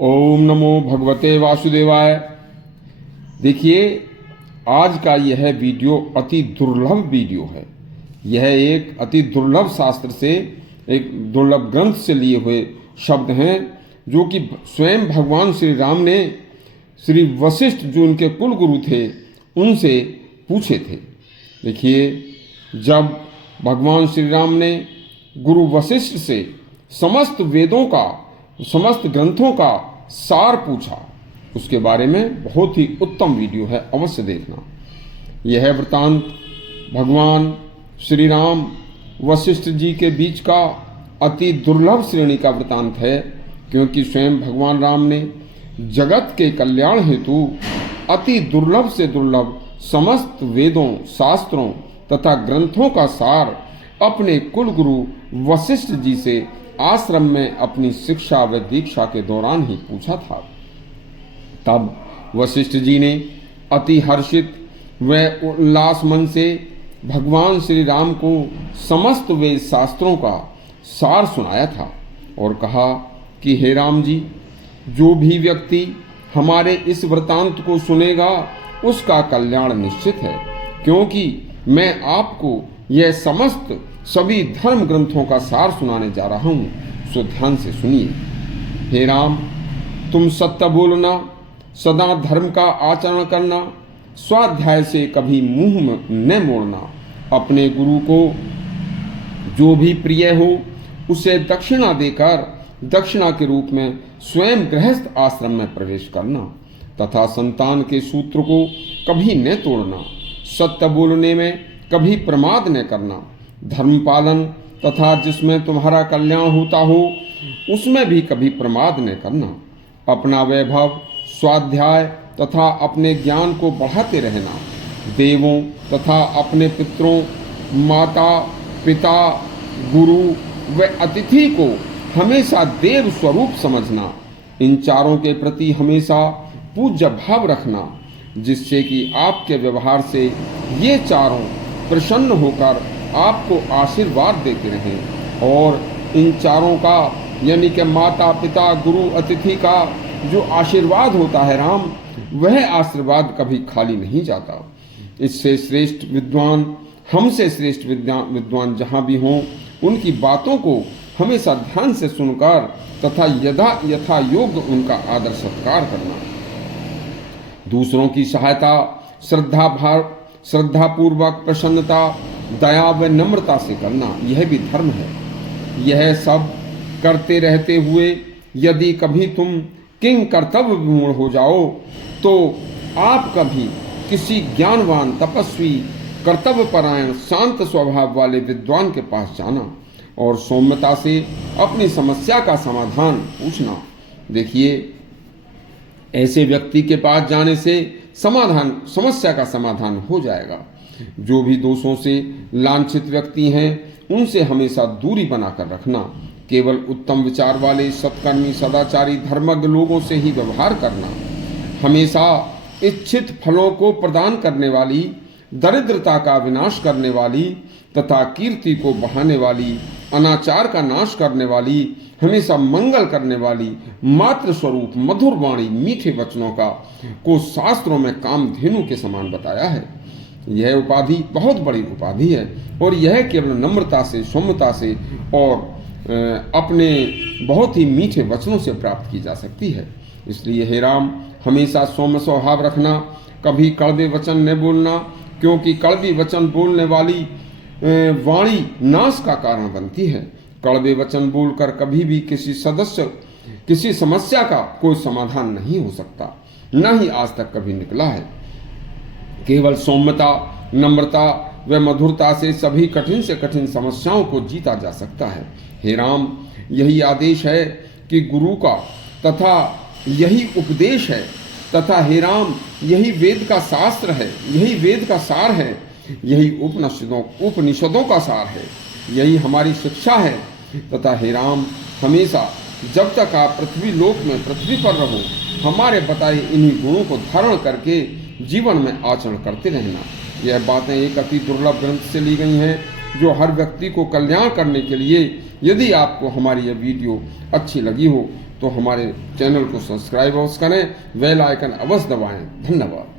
ओम नमो भगवते वासुदेवाय। देखिए, आज का यह वीडियो अति दुर्लभ वीडियो है। यह एक अति दुर्लभ शास्त्र से, एक दुर्लभ ग्रंथ से लिए हुए शब्द हैं, जो कि स्वयं भगवान श्री राम ने श्री वशिष्ठ, जो उनके कुल गुरु थे, उनसे पूछे थे। देखिए, जब भगवान श्री राम ने गुरु वशिष्ठ से समस्त वेदों का, समस्त ग्रंथों का सार पूछा, उसके बारे में बहुत ही उत्तम वीडियो है, अवश्य देखना। यह वृतांत भगवान श्री राम वशिष्ठ जी के बीच का अति दुर्लभ श्रेणी का वृतांत है, क्योंकि स्वयं भगवान राम ने जगत के कल्याण हेतु अति दुर्लभ से दुर्लभ समस्त वेदों, शास्त्रों तथा ग्रंथों का सार अपने कुल गुरु वशिष्ठ जी से आश्रम में अपनी शिक्षा व दीक्षा के दौरान ही पूछा था। तब वशिष्ठ जी ने अति हर्षित व उल्लास मन से भगवान श्री राम को समस्त वेद शास्त्रों का सार सुनाया था और कहा कि हे राम जी, जो भी व्यक्ति हमारे इस वृतांत को सुनेगा उसका कल्याण निश्चित है, क्योंकि मैं आपको यह समस्त सभी धर्म ग्रंथों का सार सुनाने जा रहा हूँ, सो ध्यान से सुनिए। हे राम, तुम सत्य बोलना, सदा धर्म का आचरण करना, स्वाध्याय से कभी मुंह न मोड़ना, अपने गुरु को जो भी प्रिय हो उसे दक्षिणा देकर दक्षिणा के रूप में स्वयं गृहस्थ आश्रम में प्रवेश करना तथा संतान के सूत्र को कभी न तोड़ना, सत्य बोलने में कभी प्रमाद न करना, धर्म पालन तथा जिसमें तुम्हारा कल्याण होता हो उसमें भी कभी प्रमाद न करना, अपना वैभव, स्वाध्याय तथा अपने ज्ञान को बढ़ाते रहना, देवों तथा अपने पितरों, माता पिता, गुरु व अतिथि को हमेशा देव स्वरूप समझना, इन चारों के प्रति हमेशा पूज्य भाव रखना, जिससे कि आपके व्यवहार से ये चारों प्रसन्न होकर आपको आशीर्वाद देते रहें। और इन चारों का, यानी कि माता पिता, गुरु, अतिथि का जो आशीर्वाद होता है राम, वह आशीर्वाद कभी खाली नहीं जाता। इससे श्रेष्ठ विद्वान, हमसे श्रेष्ठ विद्वान जहाँ भी हों, उनकी बातों को हमेशा ध्यान से सुनकर तथा यथा योग्य उनका आदर सत्कार करना, दूसरों की सहायता श्रद्धापूर्वक, प्रसन्नता, दया व नम्रता से करना, यह भी धर्म है। यह सब करते रहते हुए यदि कभी तुम किंग कर्तव्य विमूढ़ हो जाओ तो आप कभी किसी ज्ञानवान, तपस्वी, कर्तव्यपरायण, शांत स्वभाव वाले विद्वान के पास जाना और सौम्यता से अपनी समस्या का समाधान पूछना। देखिए, ऐसे व्यक्ति के पास जाने से समस्या का समाधान हो जाएगा। जो भी दोषों से लांछित व्यक्ति हैं उनसे हमेशा दूरी बनाकर रखना, केवल उत्तम विचार वाले, सत्कर्मी, सदाचारी, धर्मज्ञ लोगों से ही व्यवहार करना, हमेशा इच्छित फलों को प्रदान करने वाली, दरिद्रता का विनाश करने वाली तथा कीर्ति को बढ़ाने वाली, अनाचार का नाश करने वाली, हमेशा मंगल करने वाली, मातृ स्वरूप, मधुर वाणी, मीठे वचनों को शास्त्रों में कामधेनु के समान बताया है। यह उपाधि बहुत बड़ी उपाधि है और यह केवल नम्रता से, सौम्यता से और अपने बहुत ही मीठे वचनों से प्राप्त की जा सकती है। इसलिए हे राम, हमेशा सौम्य स्वभाव रखना, कभी कड़वे वचन न बोलना, क्योंकि कड़वी वचन बोलने वाली वाणी नाश का कारण बनती है। कड़वे वचन बोलकर कभी भी किसी समस्या का कोई समाधान नहीं हो सकता, न ही आज तक कभी निकला है। केवल सौम्यता, नम्रता व मधुरता से सभी कठिन से कठिन समस्याओं को जीता जा सकता है। हे राम, यही आदेश है कि गुरु का तथा यही उपदेश है तथा हे राम, यही वेद का शास्त्र है, यही वेद का सार है, यही उपनिषदों का सार है, यही हमारी शिक्षा है तथा हे राम, हमेशा जब तक आप पृथ्वी लोक में पृथ्वी पर रहो, हमारे बताए इन्हीं गुणों को धारण करके जीवन में आचरण करते रहना। यह बातें एक अति दुर्लभ ग्रंथ से ली गई हैं जो हर व्यक्ति को कल्याण करने के लिए। यदि आपको हमारी यह वीडियो अच्छी लगी हो तो हमारे चैनल को सब्सक्राइब अवश्य करें, बेल आइकन अवश्य दबाएं। धन्यवाद।